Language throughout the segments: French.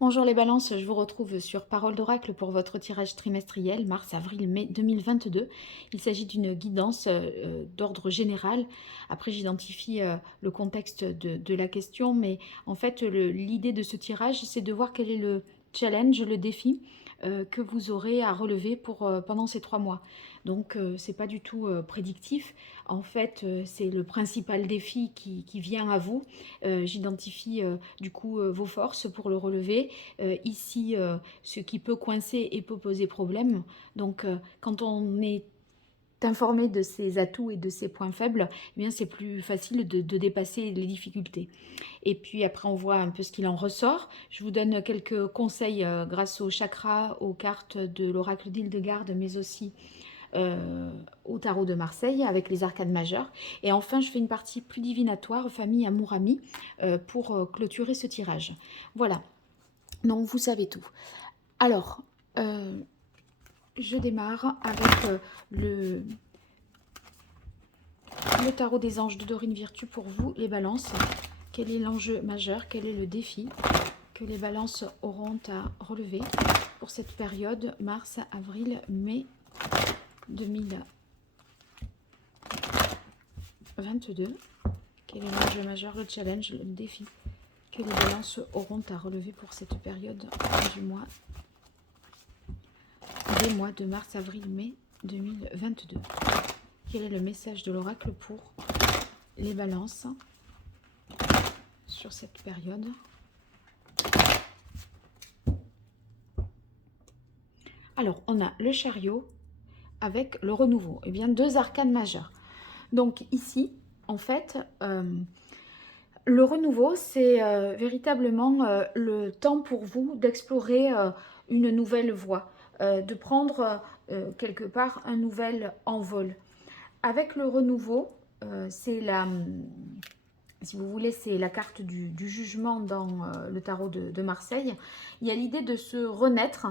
Bonjour les balances, je vous retrouve sur Parole d'Oracle pour votre tirage trimestriel mars, avril, mai 2022. Il s'agit d'une guidance d'ordre général. Après, j'identifie le contexte de la question, mais en fait, l'idée de ce tirage, c'est de voir quel est le challenge, le défi que vous aurez à relever pendant ces 3 mois. Donc, c'est pas du tout prédictif. En fait, c'est le principal défi qui vient à vous. J'identifie du coup vos forces pour le relever. Ici, ce qui peut coincer et peut poser problème. Donc, quand on est informé de ses atouts et de ses points faibles, eh bien c'est plus facile de dépasser les difficultés. Et puis après, on voit un peu ce qu'il en ressort. Je vous donne quelques conseils grâce aux chakras, aux cartes de l'oracle d'Hildegarde, mais aussi au tarot de Marseille avec les arcanes majeures. Et enfin, je fais une partie plus divinatoire, famille, amour, ami, pour clôturer ce tirage. Voilà, donc vous savez tout. Alors, je démarre avec le tarot des anges de Dorine Virtue pour vous, les balances. Quel est l'enjeu majeur? Quel est le défi que les balances auront à relever pour cette période mars, avril, mai 2022? Quel est l'enjeu majeur, le challenge, le défi que les balances auront à relever pour cette période du mois, des mois de mars, avril, mai 2022? Quel est le message de l'oracle pour les balances sur cette période? Alors, on a le chariot avec le renouveau. Eh bien, deux arcanes majeures. Donc ici, en fait, le renouveau, c'est véritablement le temps pour vous d'explorer une nouvelle voie, de prendre quelque part un nouvel envol. Avec le renouveau, c'est si vous voulez, c'est la carte du jugement dans le tarot de Marseille. Il y a l'idée de se renaître,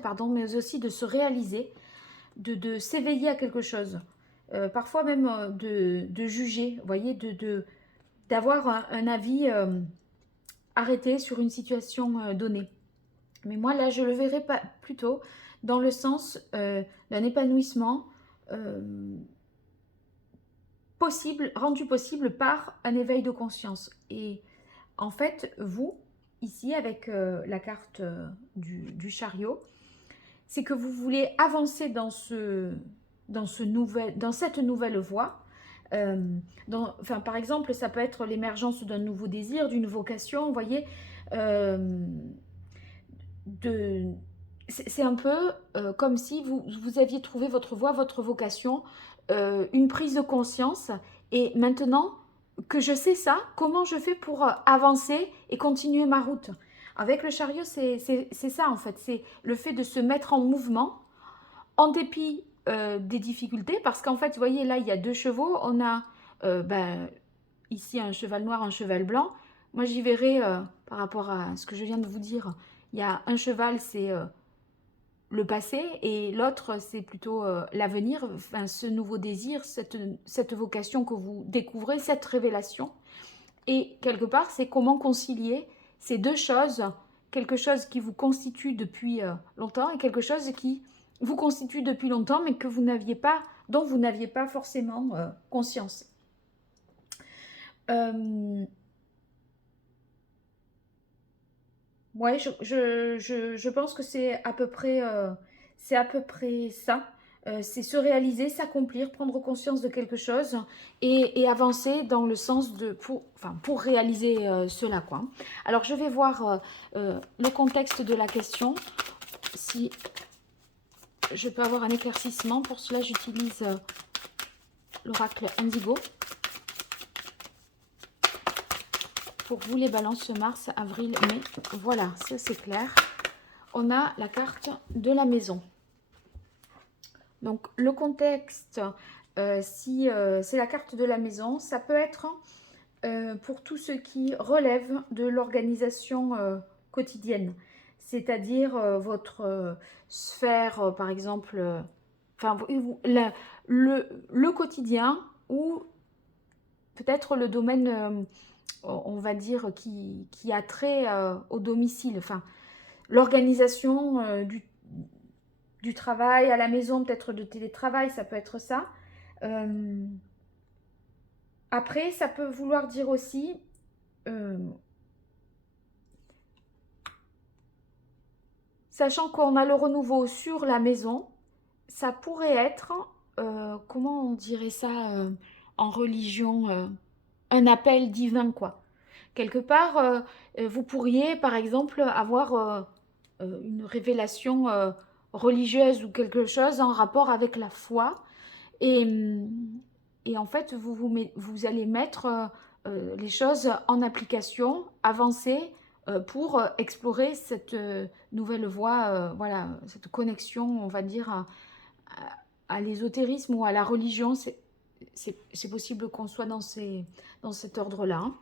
pardon, mais aussi de se réaliser, de s'éveiller à quelque chose. Parfois même de juger, vous voyez, d'avoir un avis arrêté sur une situation donnée. Mais moi, là, je le verrais pas, plutôt dans le sens d'un épanouissement rendu possible par un éveil de conscience. Et en fait, vous, ici, avec la carte du chariot, c'est que vous voulez avancer dans cette nouvelle voie. Par exemple, ça peut être l'émergence d'un nouveau désir, d'une vocation, vous voyez. C'est un peu comme si vous aviez trouvé votre voie, votre vocation, une prise de conscience. Et maintenant que je sais ça, comment je fais pour avancer et continuer ma route? Avec le chariot, c'est ça en fait. C'est le fait de se mettre en mouvement en dépit des difficultés. Parce qu'en fait, vous voyez, là, il y a deux chevaux. On a ici un cheval noir, un cheval blanc. Moi, j'y verrai par rapport à ce que je viens de vous dire. Il y a un cheval, c'est le passé, et l'autre, c'est plutôt l'avenir, enfin, ce nouveau désir, cette vocation que vous découvrez, cette révélation. Et quelque part, c'est comment concilier ces deux choses, quelque chose qui vous constitue depuis longtemps et quelque chose qui vous constitue depuis longtemps, mais que dont vous n'aviez pas forcément conscience. Ouais, je pense que c'est à peu près ça. C'est se réaliser, s'accomplir, prendre conscience de quelque chose et avancer dans le sens pour réaliser cela, quoi. Alors, je vais voir le contexte de la question, si je peux avoir un éclaircissement. Pour cela, j'utilise l'oracle Indigo. Pour vous, les balances mars, avril, mai. Voilà, ça c'est clair. On a la carte de la maison. Donc, le contexte, si c'est la carte de la maison, ça peut être pour tout ce qui relève de l'organisation quotidienne. C'est-à-dire votre sphère, par exemple, le quotidien, ou peut-être le domaine on va dire, qui a trait au domicile, enfin, l'organisation du travail à la maison, peut-être de télétravail, ça peut être ça. Euh, Après, ça peut vouloir dire aussi, euh, sachant qu'on a le renouveau sur la maison, ça pourrait être, comment on dirait ça en religion, un appel divin, quoi. Quelque part, vous pourriez, par exemple, avoir une révélation religieuse ou quelque chose en rapport avec la foi. Et, et en fait, vous allez mettre les choses en application, avancer pour explorer cette nouvelle voie, voilà, cette connexion, on va dire, à l'ésotérisme ou à la religion. C'est possible qu'on soit dans cet ordre-là.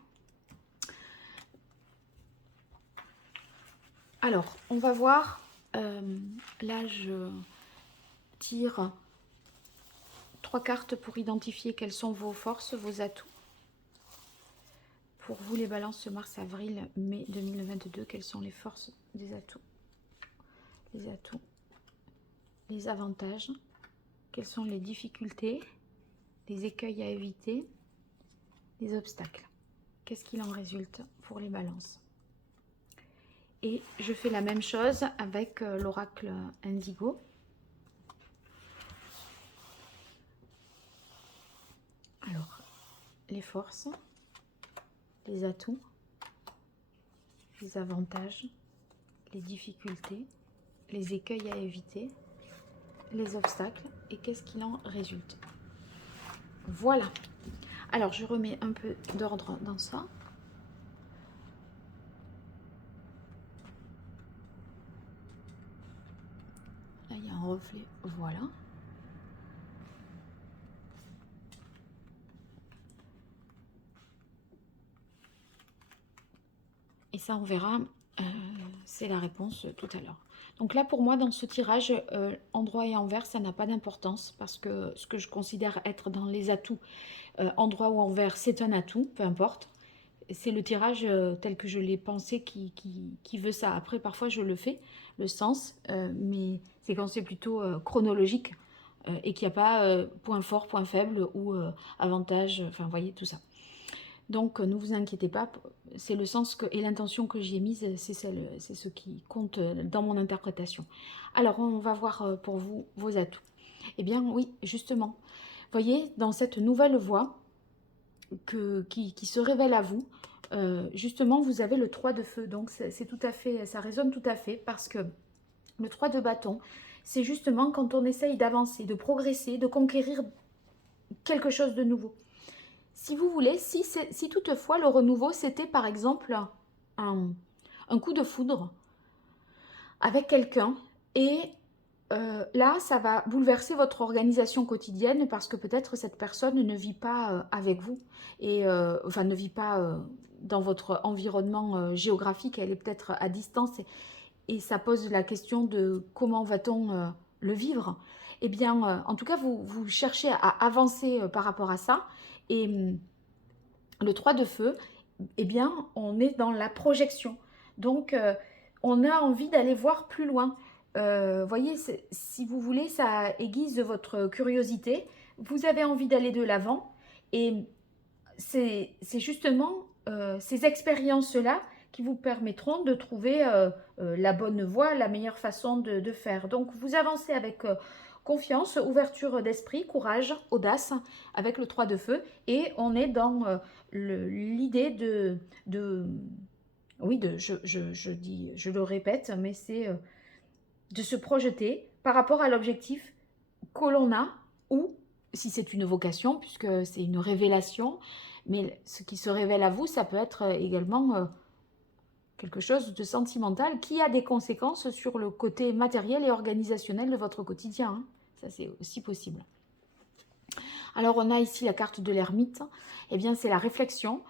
Alors, on va voir. Là, je tire 3 cartes pour identifier quelles sont vos forces, vos atouts. Pour vous, les balances, mars, avril, mai 2022, quelles sont les forces des atouts, les avantages, quelles sont les difficultés, les écueils à éviter, les obstacles. Qu'est-ce qu'il en résulte pour les balances? Et je fais la même chose avec l'oracle Indigo. Alors, les forces, les atouts, les avantages, les difficultés, les écueils à éviter, les obstacles et qu'est-ce qu'il en résulte. Voilà. Alors, je remets un peu d'ordre dans ça. Là, il y a un reflet. Voilà. Et ça, on verra, c'est la réponse tout à l'heure. Donc là, pour moi, dans ce tirage, endroit et envers, ça n'a pas d'importance parce que ce que je considère être dans les atouts, endroit ou envers, c'est un atout, peu importe. C'est le tirage tel que je l'ai pensé qui veut ça. Après, parfois, je le fais, le sens, mais c'est quand c'est plutôt chronologique et qu'il n'y a pas point fort, point faible ou avantage, enfin, vous voyez, tout ça. Donc, ne vous inquiétez pas, c'est le sens et l'intention que j'y ai mise, c'est ce qui compte dans mon interprétation. Alors, on va voir pour vous vos atouts. Eh bien, oui, justement, voyez, dans cette nouvelle voie qui se révèle à vous, justement, vous avez le 3 de feu. Donc, c'est tout à fait, ça résonne tout à fait parce que le 3 de bâton, c'est justement quand on essaye d'avancer, de progresser, de conquérir quelque chose de nouveau. Si vous voulez, si toutefois le renouveau, c'était par exemple un coup de foudre avec quelqu'un et là, ça va bouleverser votre organisation quotidienne parce que peut-être cette personne ne vit pas avec vous et enfin ne vit pas dans votre environnement géographique, elle est peut-être à distance et ça pose la question de comment va-t-on le vivre. Eh bien, en tout cas, vous cherchez à avancer par rapport à ça et le 3 de feu, eh bien, on est dans la projection. Donc, on a envie d'aller voir plus loin. Voyez, si vous voulez, ça aiguise votre curiosité. Vous avez envie d'aller de l'avant. Et c'est justement ces expériences-là qui vous permettront de trouver la bonne voie, la meilleure façon de faire. Donc, vous avancez avec confiance, ouverture d'esprit, courage, audace, avec le 3 de feu. Et on est dans l'idée oui, je le répète, mais c'est de se projeter par rapport à l'objectif que l'on a, ou si c'est une vocation, puisque c'est une révélation, mais ce qui se révèle à vous, ça peut être également quelque chose de sentimental qui a des conséquences sur le côté matériel et organisationnel de votre quotidien. Hein. Ça, c'est aussi possible. Alors, on a ici la carte de l'ermite. Eh bien, c'est la réflexion.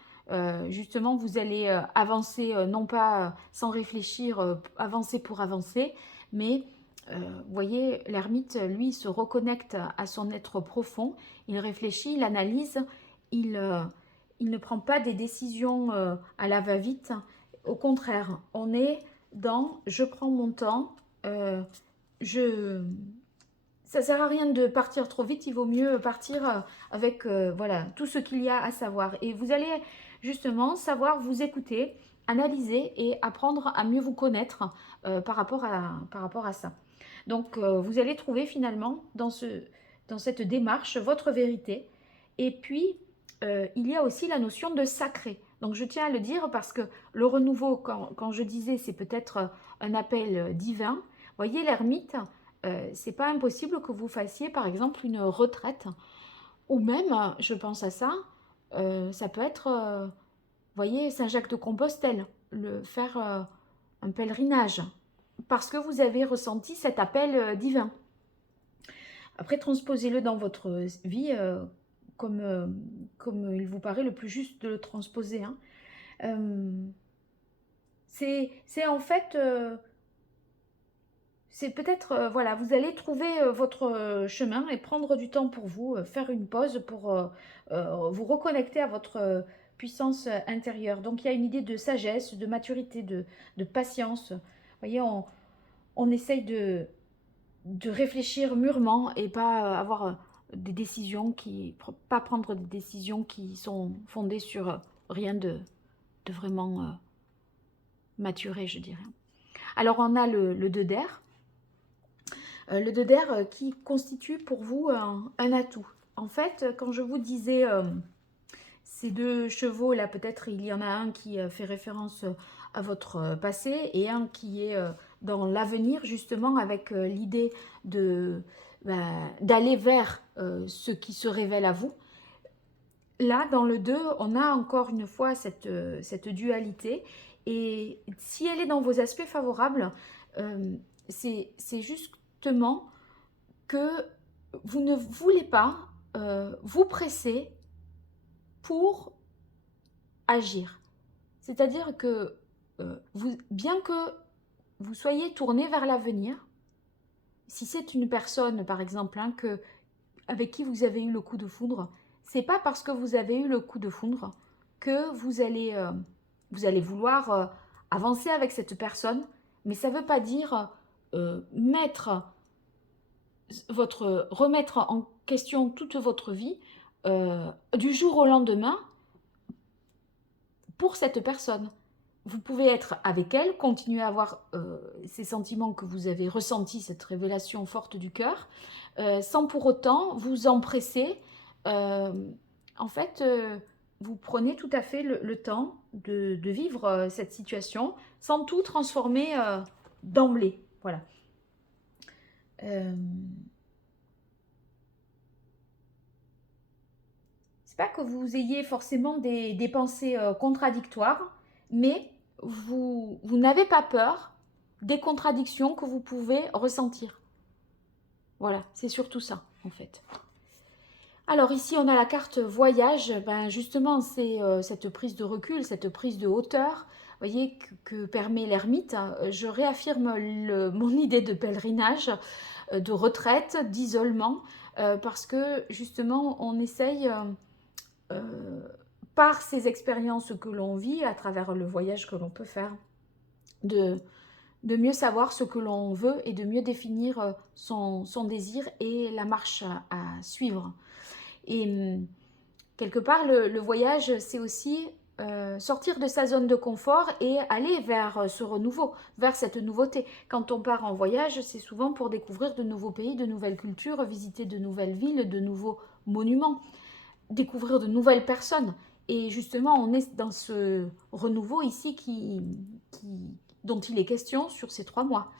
Justement, vous allez avancer, non pas sans réfléchir, avancer pour avancer, mais vous voyez, l'ermite, lui, se reconnecte à son être profond. Il réfléchit, il analyse, il il ne prend pas des décisions à la va-vite. Au contraire, on est dans je prends mon temps, je... ça sert à rien de partir trop vite, il vaut mieux partir avec voilà, tout ce qu'il y a à savoir. Et vous allez justement savoir vous écouter, analyser et apprendre à mieux vous connaître par rapport à ça. Donc, vous allez trouver finalement dans cette démarche votre vérité. Et puis, il y a aussi la notion de sacré. Donc, je tiens à le dire parce que le renouveau, quand je disais, c'est peut-être un appel divin. Voyez, l'ermite, c'est pas impossible que vous fassiez, par exemple, une retraite. Ou même, je pense à ça, ça peut être, voyez, Saint-Jacques-de-Compostelle, faire un pèlerinage parce que vous avez ressenti cet appel divin. Après, transposez-le dans votre vie comme il vous paraît le plus juste de le transposer. Hein. C'est en fait, c'est peut-être, voilà, vous allez trouver votre chemin et prendre du temps pour vous, faire une pause pour vous reconnecter à votre puissance intérieure. Donc, il y a une idée de sagesse, de maturité, de patience. Vous voyez, on essaye de réfléchir mûrement et pas avoir des décisions pas prendre des décisions qui sont fondées sur rien de vraiment maturé, je dirais. Alors, on a le 2 d'air. Le 2 d'air qui constitue pour vous un atout. En fait, quand je vous disais ces deux chevaux, là, peut-être il y en a un qui fait référence à votre passé et un qui est dans l'avenir, justement, avec l'idée d'aller vers ce qui se révèle à vous. Là, dans le 2, on a encore une fois cette dualité. Et si elle est dans vos aspects favorables, c'est justement que vous ne voulez pas vous presser pour agir. C'est-à-dire que bien que vous soyez tourné vers l'avenir, si c'est une personne, par exemple, hein, avec qui vous avez eu le coup de foudre, c'est pas parce que vous avez eu le coup de foudre que vous allez vouloir avancer avec cette personne, mais ça ne veut pas dire remettre en question toute votre vie du jour au lendemain pour cette personne. Vous pouvez être avec elle, continuer à avoir ces sentiments que vous avez ressentis, cette révélation forte du cœur, sans pour autant vous empresser. En fait, vous prenez tout à fait le temps de vivre cette situation sans tout transformer d'emblée. Voilà. C'est pas que vous ayez forcément des pensées contradictoires, mais vous n'avez pas peur des contradictions que vous pouvez ressentir. Voilà, c'est surtout ça, en fait. Alors ici, on a la carte voyage. Ben, justement, c'est cette prise de recul, cette prise de hauteur, vous voyez, que permet l'ermite. Je réaffirme mon idée de pèlerinage, de retraite, d'isolement, parce que justement, on essaye... par ces expériences que l'on vit, à travers le voyage que l'on peut faire, de mieux savoir ce que l'on veut et de mieux définir son désir et la marche à suivre. Et quelque part, le voyage, c'est aussi sortir de sa zone de confort et aller vers ce renouveau, vers cette nouveauté. Quand on part en voyage, c'est souvent pour découvrir de nouveaux pays, de nouvelles cultures, visiter de nouvelles villes, de nouveaux monuments, découvrir de nouvelles personnes. Et justement, on est dans ce renouveau ici dont il est question sur ces 3 mois.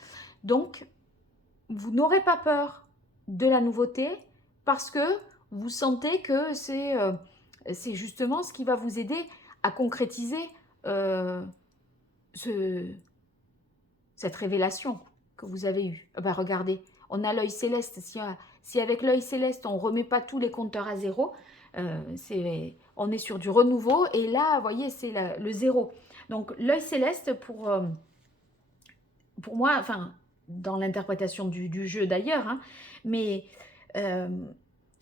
Donc, vous n'aurez pas peur de la nouveauté parce que vous sentez que c'est justement ce qui va vous aider à concrétiser cette révélation que vous avez eue. Ben regardez, on a l'œil céleste. Si avec l'œil céleste, on ne remet pas tous les compteurs à zéro, on est sur du renouveau. Et là, vous voyez, c'est le zéro. Donc, l'œil céleste, pour moi, enfin, dans l'interprétation du jeu d'ailleurs, hein, mais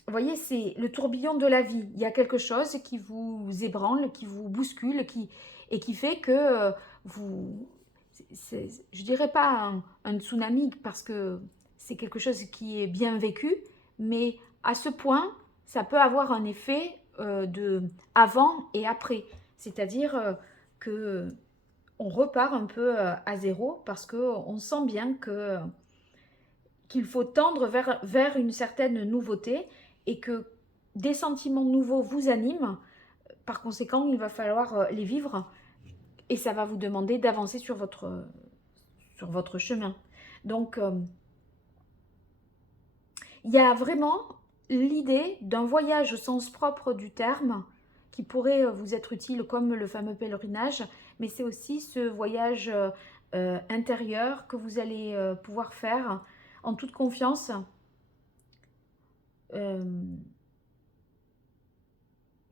vous voyez, c'est le tourbillon de la vie. Il y a quelque chose qui vous ébranle, qui vous bouscule, et qui fait que vous... je dirais pas un tsunami parce que c'est quelque chose qui est bien vécu, mais à ce point, ça peut avoir un effet de avant et après. C'est-à-dire que on repart un peu à zéro parce qu'on sent bien que qu'il faut tendre vers une certaine nouveauté et que des sentiments nouveaux vous animent. Par conséquent, il va falloir les vivre et ça va vous demander d'avancer sur votre chemin. Donc, il y a vraiment l'idée d'un voyage au sens propre du terme qui pourrait vous être utile comme le fameux pèlerinage, mais c'est aussi ce voyage intérieur que vous allez pouvoir faire en toute confiance. Euh,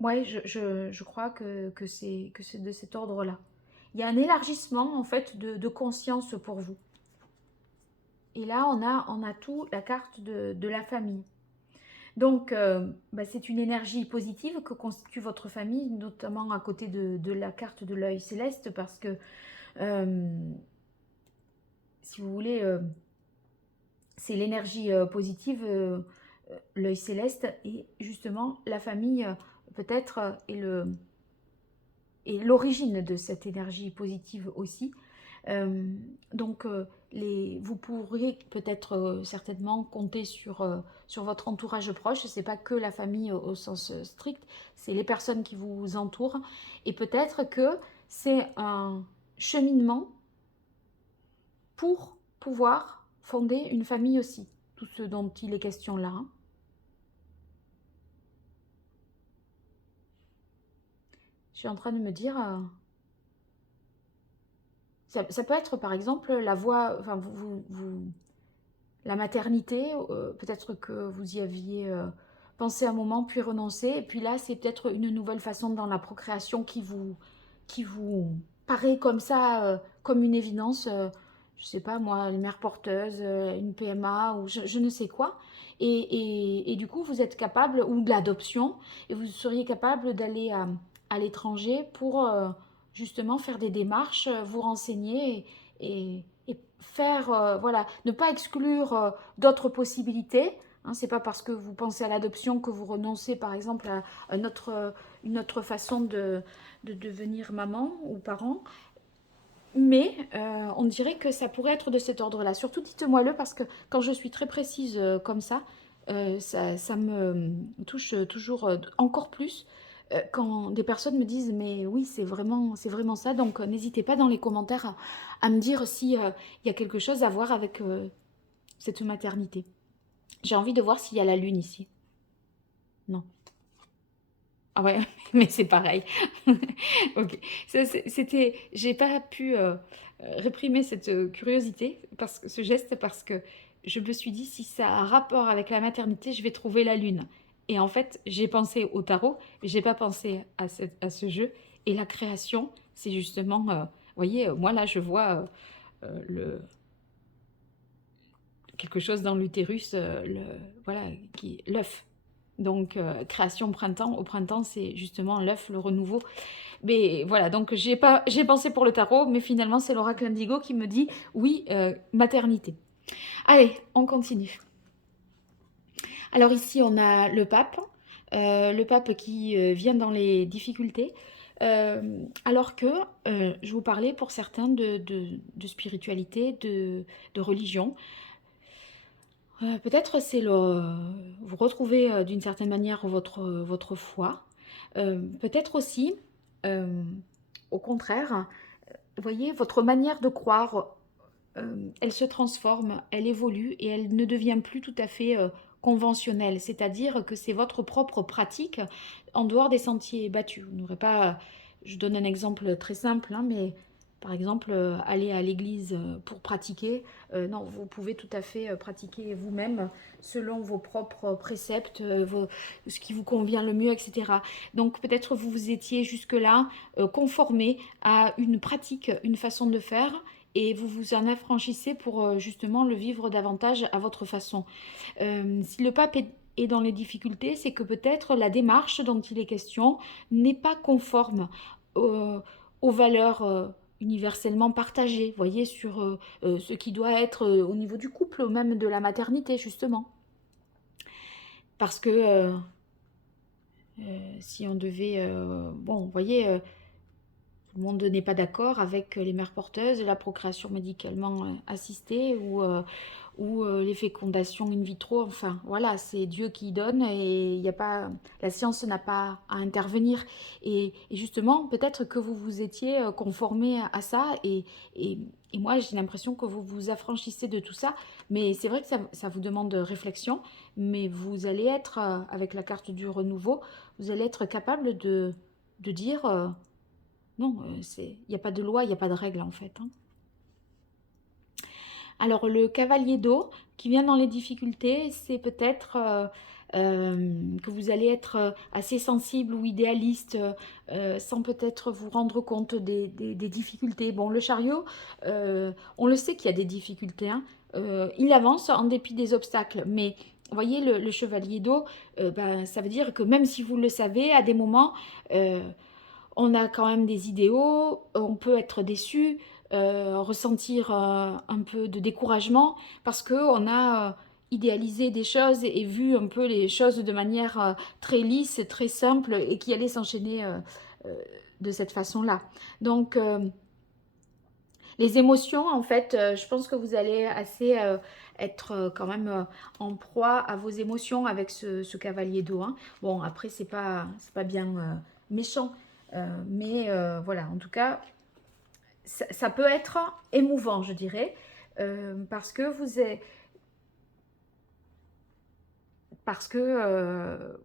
ouais, je crois que c'est de cet ordre-là. Il y a un élargissement en fait de conscience pour vous. Et là, on a tout, la carte de la famille. Donc, bah, c'est une énergie positive que constitue votre famille, notamment à côté de la carte de l'œil céleste, parce que, si vous voulez, c'est l'énergie positive, l'œil céleste, et justement, la famille, peut-être, est l'origine de cette énergie positive aussi. Donc, vous pourrez peut-être certainement compter sur votre entourage proche. Ce n'est pas que la famille au sens strict, c'est les personnes qui vous entourent. Et peut-être que c'est un cheminement pour pouvoir fonder une famille aussi. Tout ce dont il est question là. Hein. Je suis en train de me dire... ça peut être par exemple la voie, enfin la maternité, peut-être que vous y aviez pensé un moment puis renoncé, et puis là c'est peut-être une nouvelle façon dans la procréation qui vous paraît comme ça, comme une évidence, je sais pas moi, une mère porteuse, une PMA ou je ne sais quoi, et du coup vous êtes capable, ou de l'adoption, et vous seriez capable d'aller à l'étranger pour justement faire des démarches, vous renseigner et faire, voilà, ne pas exclure d'autres possibilités. Hein, c'est pas parce que vous pensez à l'adoption que vous renoncez, par exemple, à une autre façon de devenir maman ou parent. Mais on dirait que ça pourrait être de cet ordre-là. Surtout, dites-moi-le, parce que quand je suis très précise comme ça me touche toujours encore plus quand des personnes me disent mais oui c'est vraiment ça, donc n'hésitez pas dans les commentaires à me dire si il y a quelque chose à voir avec cette maternité. J'ai envie de voir s'il y a la lune ici. Non. Ah ouais, mais c'est pareil. Ok. C'était, j'ai pas pu réprimer cette curiosité, ce geste, parce que je me suis dit, si ça a un rapport avec la maternité, je vais trouver la lune. Et en fait, j'ai pensé au tarot, mais j'ai pas pensé à ce jeu. Et la création, c'est justement, vous voyez, moi là, je vois quelque chose dans l'utérus, voilà, l'œuf. Donc, création printemps. Au printemps, c'est justement l'œuf, le renouveau. Mais voilà, donc j'ai pensé pour le tarot, mais finalement, c'est l'oracle indigo qui me dit oui, maternité. Allez, on continue. Alors ici, on a le pape qui vient dans les difficultés. Alors que je vous parlais pour certains de spiritualité, de religion. Peut-être c'est vous retrouvez d'une certaine manière votre foi. Peut-être aussi, euh, au contraire, vous voyez, votre manière de croire, elle se transforme, elle évolue et elle ne devient plus tout à fait conventionnelle. C'est-à-dire que c'est votre propre pratique en dehors des sentiers battus. Vous n'aurez pas, je donne un exemple très simple, hein, mais par exemple, aller à l'église pour pratiquer, non, vous pouvez tout à fait pratiquer vous-même selon vos propres préceptes, ce qui vous convient le mieux, etc. Donc peut-être vous vous étiez jusque-là conformé à une pratique, une façon de faire, et vous vous en affranchissez pour justement le vivre davantage à votre façon. Si le pape Et dans les difficultés, c'est que peut-être la démarche dont il est question n'est pas conforme aux valeurs universellement partagées, vous voyez, sur ce qui doit être au niveau du couple, même de la maternité, justement. Parce que si on devait... bon, vous voyez, tout le monde n'est pas d'accord avec les mères porteuses, la procréation médicalement assistée ou les fécondations in vitro. Enfin, voilà, c'est Dieu qui donne et il y a pas, la science n'a pas à intervenir. Et justement, peut-être que vous vous étiez conformé à ça et moi, j'ai l'impression que vous vous affranchissez de tout ça. Mais c'est vrai que ça vous demande réflexion, mais vous allez être, avec la carte du renouveau, vous allez être capable de dire... non, il n'y a pas de loi, il n'y a pas de règle en fait, hein. Alors le cavalier d'eau qui vient dans les difficultés, c'est peut-être que vous allez être assez sensible ou idéaliste sans peut-être vous rendre compte des difficultés. Bon, le chariot, on le sait qu'il y a des difficultés, hein. Il avance en dépit des obstacles, mais vous voyez, le chevalier d'eau, ben, ça veut dire que même si vous le savez, à des moments, on a quand même des idéaux, on peut être déçu, ressentir un peu de découragement parce qu'on a idéalisé des choses et vu un peu les choses de manière très lisse, très simple et qui allaient s'enchaîner euh, de cette façon-là. Donc, les émotions, en fait, je pense que vous allez assez être quand même en proie à vos émotions avec ce cavalier d'eau, hein. Bon, après, c'est pas bien méchant, mais voilà, en tout cas, ça peut être émouvant, je dirais, parce que parce que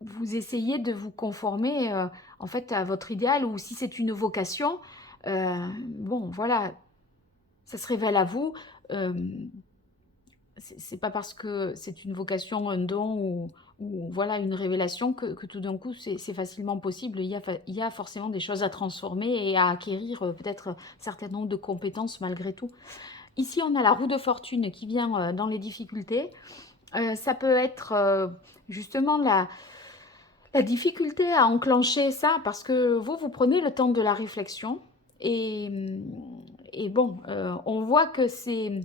vous essayez de vous conformer en fait à votre idéal, ou si c'est une vocation, bon, voilà, ça se révèle à vous. Euh, c'est pas parce que c'est une vocation, un don ou voilà une révélation que tout d'un coup c'est facilement possible. Il y a forcément des choses à transformer et à acquérir, peut-être un certain nombre de compétences malgré tout. Ici, on a la roue de fortune qui vient dans les difficultés. Ça peut être justement la difficulté à enclencher ça parce que vous prenez le temps de la réflexion et, et bon, on voit que c'est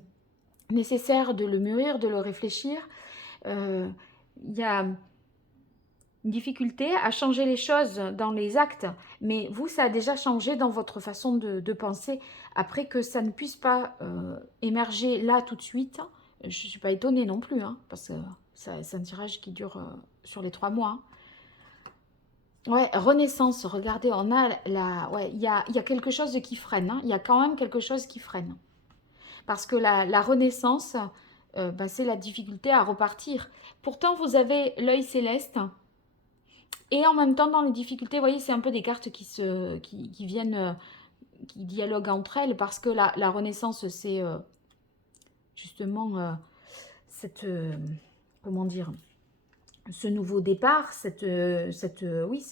nécessaire de le mûrir, de le réfléchir. Il y a une difficulté à changer les choses dans les actes, mais vous, ça a déjà changé dans votre façon de penser. Après que ça ne puisse pas émerger là tout de suite, je ne suis pas étonnée non plus, hein, parce que c'est un tirage qui dure sur les 3 mois, hein. Ouais, Renaissance, regardez, on a ouais, il y a quelque chose qui freine, hein. Il y a quand même quelque chose qui freine. Parce que la Renaissance, bah, c'est la difficulté à repartir. Pourtant, vous avez l'œil céleste. Et en même temps, dans les difficultés, vous voyez, c'est un peu des cartes qui viennent, qui dialoguent entre elles. Parce que la Renaissance, c'est justement cette... comment dire, ce nouveau départ, oui,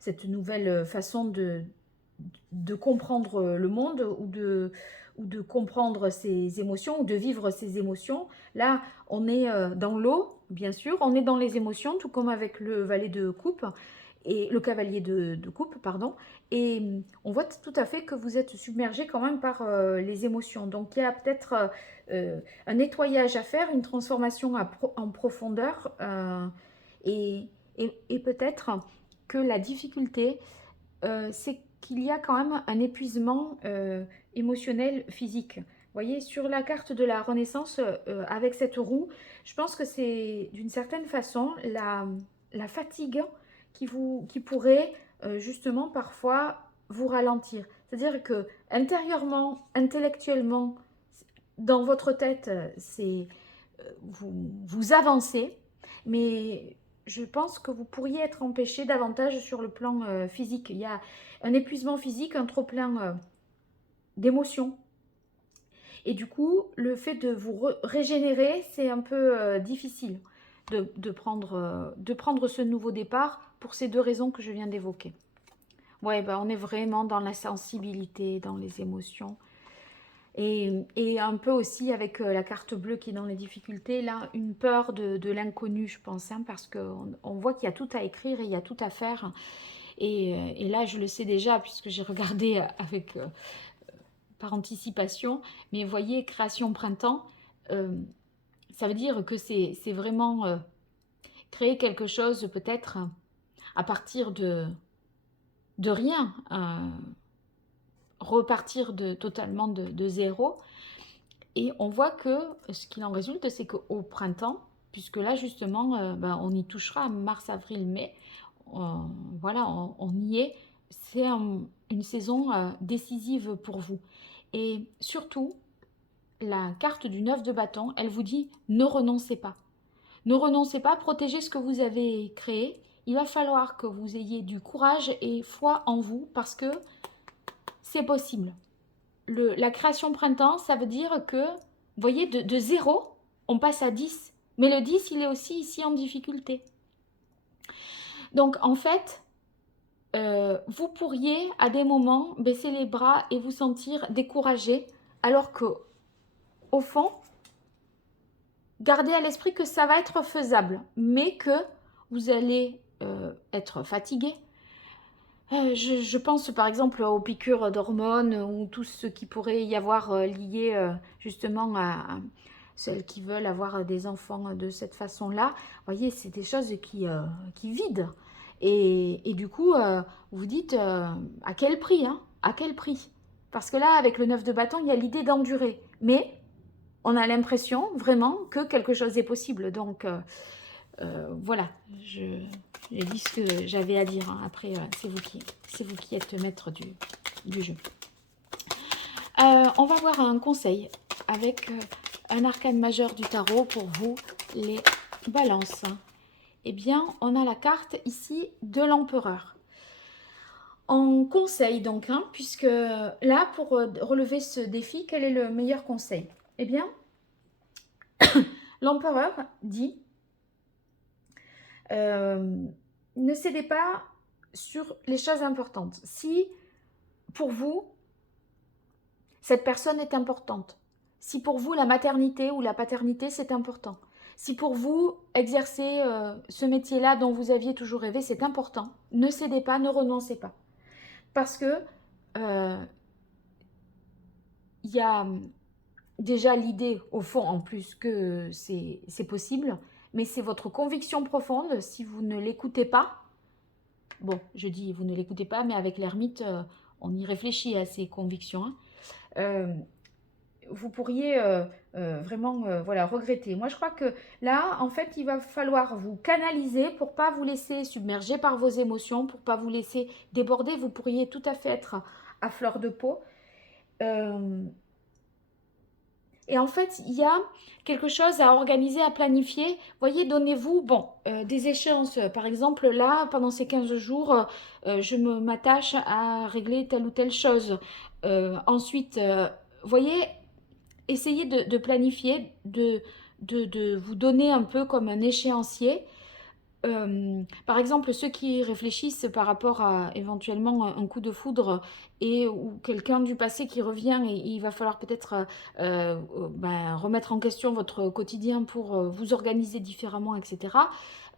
cette nouvelle façon de comprendre le monde ou de comprendre ses émotions ou de vivre ses émotions. Là, on est dans l'eau, bien sûr, on est dans les émotions, tout comme avec le valet de coupe et le cavalier de coupe, pardon. Et on voit tout à fait que vous êtes submergé quand même par les émotions. Donc il y a peut-être un nettoyage à faire, une transformation en profondeur et peut-être que la difficulté, c'est qu'il y a quand même un épuisement émotionnel, physique. Vous voyez, sur la carte de la Renaissance, avec cette roue, je pense que c'est d'une certaine façon la fatigue qui pourrait justement parfois vous ralentir. C'est-à-dire que intérieurement, intellectuellement, dans votre tête, vous avancez, mais je pense que vous pourriez être empêché davantage sur le plan physique. Il y a un épuisement physique, un trop-plein d'émotions. Et du coup, le fait de vous régénérer, c'est un peu difficile de prendre ce nouveau départ pour ces 2 raisons que je viens d'évoquer. Ouais, ben, on est vraiment dans la sensibilité, dans les émotions. Et un peu aussi avec la carte bleue qui est dans les difficultés, là, une peur de l'inconnu, je pense, hein, parce qu'on voit qu'il y a tout à écrire et il y a tout à faire. Et là, je le sais déjà, puisque j'ai regardé avec par anticipation, mais vous voyez, création printemps, euh, ça veut dire que c'est vraiment créer quelque chose peut-être à partir de rien, repartir totalement de zéro. Et on voit que ce qu'il en résulte, c'est qu'au printemps, puisque là justement, on y touchera mars, avril, mai, voilà, on y est, c'est une saison décisive pour vous. Et surtout, la carte du 9 de bâton, elle vous dit ne renoncez pas. Ne renoncez pas, protégez ce que vous avez créé. Il va falloir que vous ayez du courage et foi en vous parce que c'est possible. La création printemps, ça veut dire que, vous voyez, de 0, on passe à 10. Mais le 10, il est aussi ici en difficulté. Donc, en fait, vous pourriez, à des moments, baisser les bras et vous sentir découragé, alors que, au fond, gardez à l'esprit que ça va être faisable, mais que vous allez être fatigué. Je pense par exemple aux piqûres d'hormones ou tout ce qui pourrait y avoir lié justement à celles qui veulent avoir des enfants de cette façon-là. Vous voyez, c'est des choses qui vident. Et du coup, vous dites à quel prix, hein? À quel prix? Parce que là, avec le 9 de bâton, il y a l'idée d'endurer. Mais on a l'impression vraiment que quelque chose est possible. Donc, voilà, j'ai dit ce que j'avais à dire. Hein. Après, c'est vous qui êtes maître du jeu. On va voir un conseil avec un arcane majeur du tarot pour vous, les balances. Eh bien, on a la carte ici de l'empereur. En conseil donc, hein, puisque là, pour relever ce défi, quel est le meilleur conseil? Eh bien, l'empereur dit ne cédez pas sur les choses importantes. Si pour vous, cette personne est importante, si pour vous la maternité ou la paternité c'est important, si pour vous exercer ce métier-là dont vous aviez toujours rêvé c'est important, ne cédez pas, ne renoncez pas. Parce que il y a déjà l'idée au fond en plus que c'est possible, mais c'est votre conviction profonde. Si vous ne l'écoutez pas, bon, je dis vous ne l'écoutez pas, mais avec l'ermite, on y réfléchit à ces convictions. Hein. Vous pourriez vraiment voilà, regretter. Moi, je crois que là, en fait, il va falloir vous canaliser pour pas vous laisser submerger par vos émotions, pour pas vous laisser déborder. Vous pourriez tout à fait être à fleur de peau. Et en fait, il y a quelque chose à organiser, à planifier. Voyez, donnez-vous des échéances. Par exemple, là, pendant ces 15 jours, je m'attache à régler telle ou telle chose. Ensuite, voyez, essayez de planifier, de vous donner un peu comme un échéancier. Par exemple, ceux qui réfléchissent par rapport à éventuellement un coup de foudre ou quelqu'un du passé qui revient et il va falloir peut-être remettre en question votre quotidien pour vous organiser différemment, etc.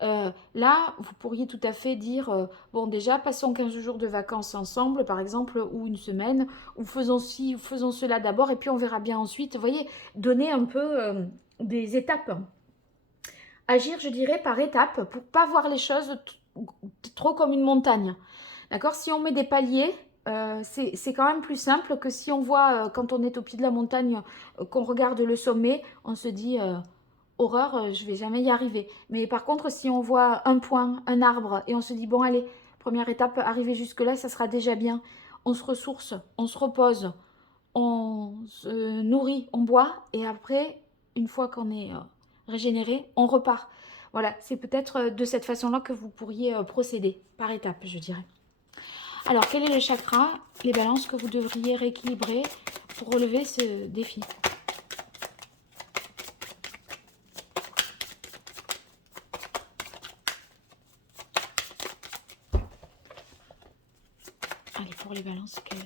Là, vous pourriez tout à fait dire, bon déjà, passons 15 jours de vacances ensemble, par exemple, ou une semaine, ou faisons ci, ou faisons cela d'abord, et puis on verra bien ensuite. Vous voyez, donner un peu des étapes. Agir, je dirais, par étapes pour pas voir les choses trop comme une montagne. D'accord? Si on met des paliers, c'est quand même plus simple que si on voit, quand on est au pied de la montagne, qu'on regarde le sommet, on se dit horreur, je vais jamais y arriver. Mais par contre, si on voit un point, un arbre, et on se dit bon, allez, première étape, arriver jusque-là, ça sera déjà bien. On se ressource, on se repose, on se nourrit, on boit, et après, une fois qu'on est régénéré, on repart. Voilà, c'est peut-être de cette façon-là que vous pourriez procéder, par étapes, je dirais. Alors, quel est le chakra, les balances que vous devriez rééquilibrer pour relever ce défi? Allez, pour les balances, quel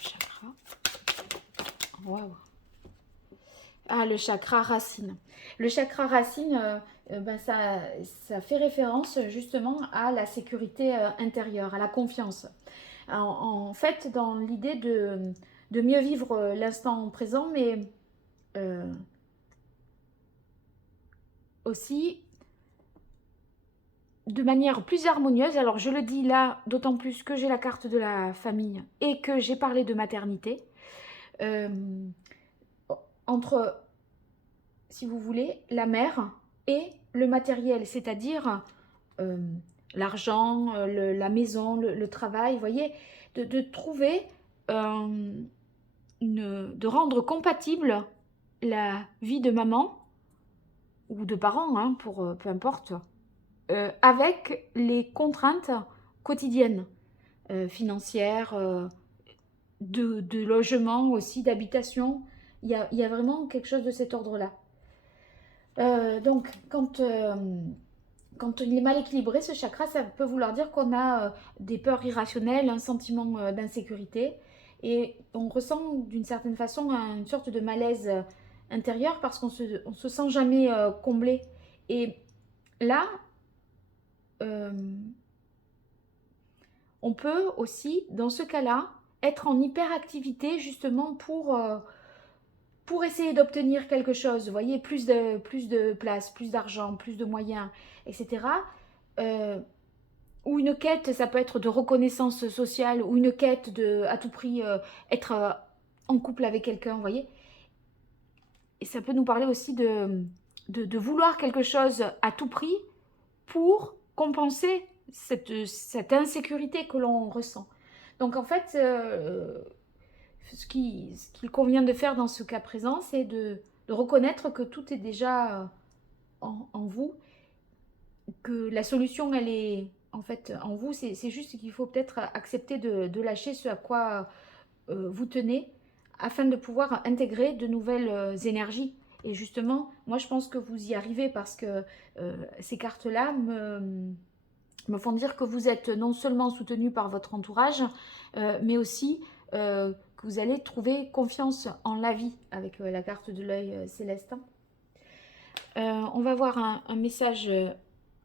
chakra? waouh. Ah, le chakra racine. Le chakra racine, ben ça fait référence justement à la sécurité intérieure, à la confiance. En fait, dans l'idée de mieux vivre l'instant présent, mais euh, aussi de manière plus harmonieuse. Alors je le dis là, d'autant plus que j'ai la carte de la famille et que j'ai parlé de maternité. Euh, entre, si vous voulez, la mère et le matériel, c'est-à-dire euh, l'argent, la maison, le travail, vous voyez, de trouver, de rendre compatible la vie de maman ou de parents, hein, pour peu importe, avec les contraintes quotidiennes, financières, de logement aussi, d'habitation. Il y a vraiment quelque chose de cet ordre-là. Donc, quand il est mal équilibré, ce chakra, ça peut vouloir dire qu'on a des peurs irrationnelles, un sentiment d'insécurité, et on ressent d'une certaine façon une sorte de malaise intérieur parce on se sent jamais comblé. Et là, euh, on peut aussi, dans ce cas-là, être en hyperactivité justement pour essayer d'obtenir quelque chose, vous voyez, plus de place, plus d'argent, plus de moyens, etc. Euh, ou une quête, ça peut être de reconnaissance sociale, ou une quête de, à tout prix, être en couple avec quelqu'un, vous voyez. Et ça peut nous parler aussi de vouloir quelque chose à tout prix pour compenser cette insécurité que l'on ressent. Donc en fait, ce qu'il convient de faire dans ce cas présent, c'est de reconnaître que tout est déjà en vous, que la solution, elle est en fait en vous. C'est juste qu'il faut peut-être accepter de lâcher ce à quoi vous tenez afin de pouvoir intégrer de nouvelles énergies. Et justement, moi je pense que vous y arrivez parce que ces cartes-là me font dire que vous êtes non seulement soutenu par votre entourage, mais aussi que vous allez trouver confiance en la vie avec la carte de l'œil céleste. On va voir un message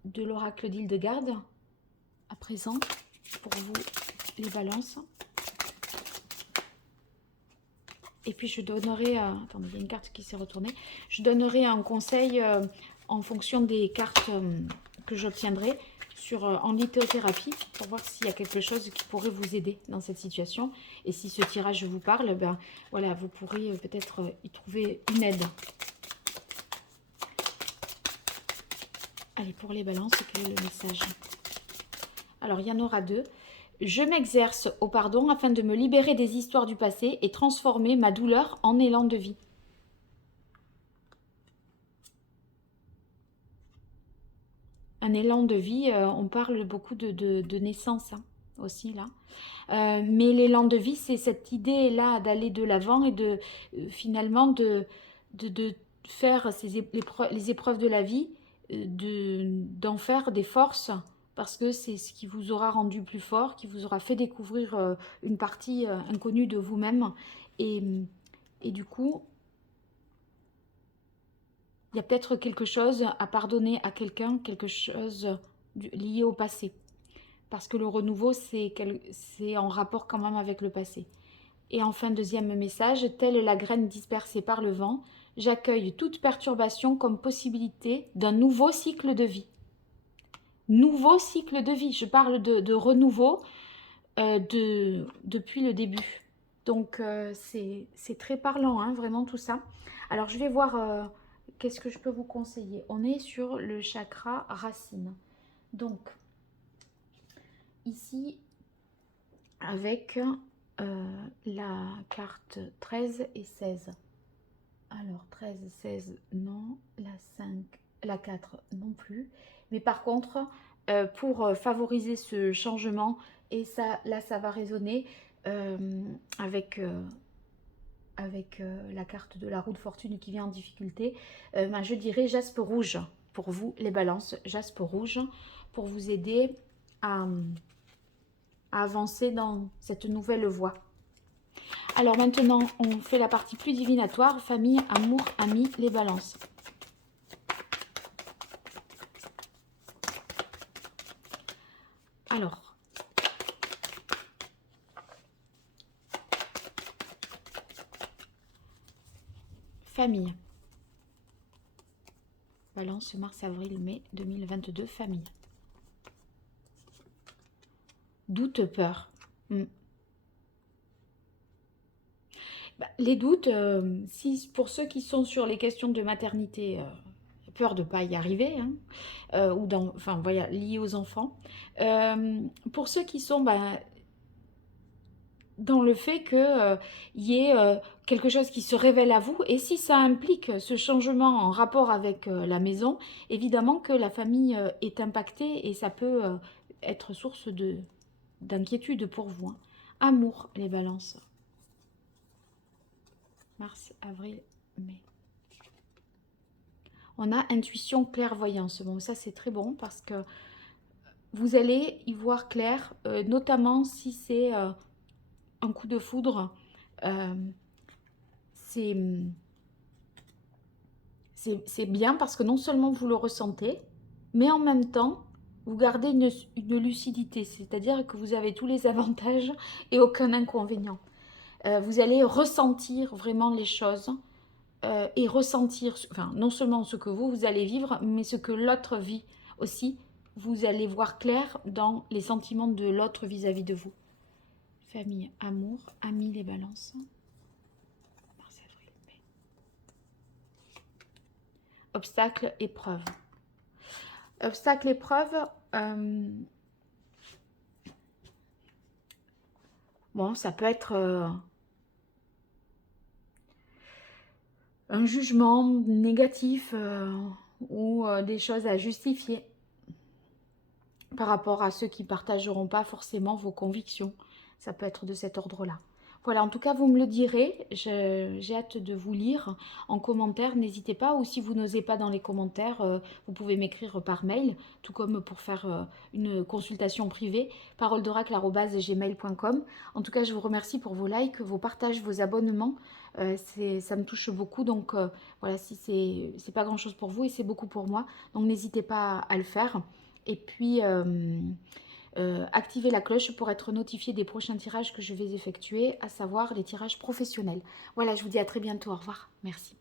de l'oracle d'Hildegarde à présent pour vous les balances. Et puis je donnerai, attendez, il y a une carte qui s'est retournée, je donnerai un conseil en fonction des cartes que j'obtiendrai en lithothérapie pour voir s'il y a quelque chose qui pourrait vous aider dans cette situation. Et si ce tirage vous parle, ben voilà, vous pourrez peut-être y trouver une aide. Allez, pour les balances, quel est le message? Alors, il y en aura deux. Je m'exerce au pardon afin de me libérer des histoires du passé et transformer ma douleur en élan de vie. Un élan de vie, on parle beaucoup de naissance hein, aussi là. Mais l'élan de vie, c'est cette idée-là d'aller de l'avant et finalement de faire les épreuves de la vie, d'en faire des forces parce que c'est ce qui vous aura rendu plus fort, qui vous aura fait découvrir une partie inconnue de vous-même. Et, et du coup, il y a peut-être quelque chose à pardonner à quelqu'un, quelque chose lié au passé. Parce que le renouveau, c'est en rapport quand même avec le passé. Et enfin, deuxième message, telle la graine dispersée par le vent, j'accueille toute perturbation comme possibilité d'un nouveau cycle de vie. Nouveau cycle de vie, je parle de renouveau depuis le début. Donc c'est très parlant, hein, vraiment tout ça. Alors je vais voir qu'est-ce que je peux vous conseiller. On est sur le chakra racine. Donc ici, avec la carte 13 et 16. Alors 13, 16, non. La 5, la 4, non plus. Mais par contre, pour favoriser ce changement, et ça, là ça va résonner avec la carte de la roue de fortune qui vient en difficulté, ben, je dirais jaspe rouge pour vous les balances, jaspe rouge pour vous aider à avancer dans cette nouvelle voie. Alors maintenant, on fait la partie plus divinatoire, famille, amour, amis, les balances. Alors, famille. Balance, mars, avril, mai 2022, famille. Doute, peur. Les doutes, si pour ceux qui sont sur les questions de maternité, peur de ne pas y arriver, hein, ou enfin voilà, liées aux enfants. Pour ceux qui sont dans le fait qu'il y ait quelque chose qui se révèle à vous, et si ça implique ce changement en rapport avec la maison, évidemment que la famille est impactée et ça peut être source d'inquiétude pour vous. Hein. Amour, les balances. Mars, avril, mai. On a intuition, clairvoyance. Bon, ça c'est très bon parce que vous allez y voir clair, notamment si c'est un coup de foudre. C'est bien parce que non seulement vous le ressentez, mais en même temps, vous gardez une lucidité, c'est-à-dire que vous avez tous les avantages et aucun inconvénient. Vous allez ressentir vraiment les choses et ressentir, enfin, non seulement ce que vous allez vivre, mais ce que l'autre vit aussi. Vous allez voir clair dans les sentiments de l'autre vis-à-vis de vous. Famille, amour, amis, les balances. Mars, avril, mai. Obstacle, épreuve. Obstacle, épreuve. Bon, ça peut être un jugement négatif ou des choses à justifier par rapport à ceux qui ne partageront pas forcément vos convictions. Ça peut être de cet ordre-là. Voilà, en tout cas, vous me le direz. J'ai hâte de vous lire en commentaire. N'hésitez pas. Ou si vous n'osez pas dans les commentaires, vous pouvez m'écrire par mail, tout comme pour faire une consultation privée, paroledoracle@gmail.com. En tout cas, je vous remercie pour vos likes, vos partages, vos abonnements. Ça me touche beaucoup. Donc, voilà, si c'est pas grand-chose pour vous et c'est beaucoup pour moi. Donc, n'hésitez pas à le faire. Et puis, activez la cloche pour être notifié des prochains tirages que je vais effectuer, à savoir les tirages professionnels. Voilà, je vous dis à très bientôt. Au revoir. Merci.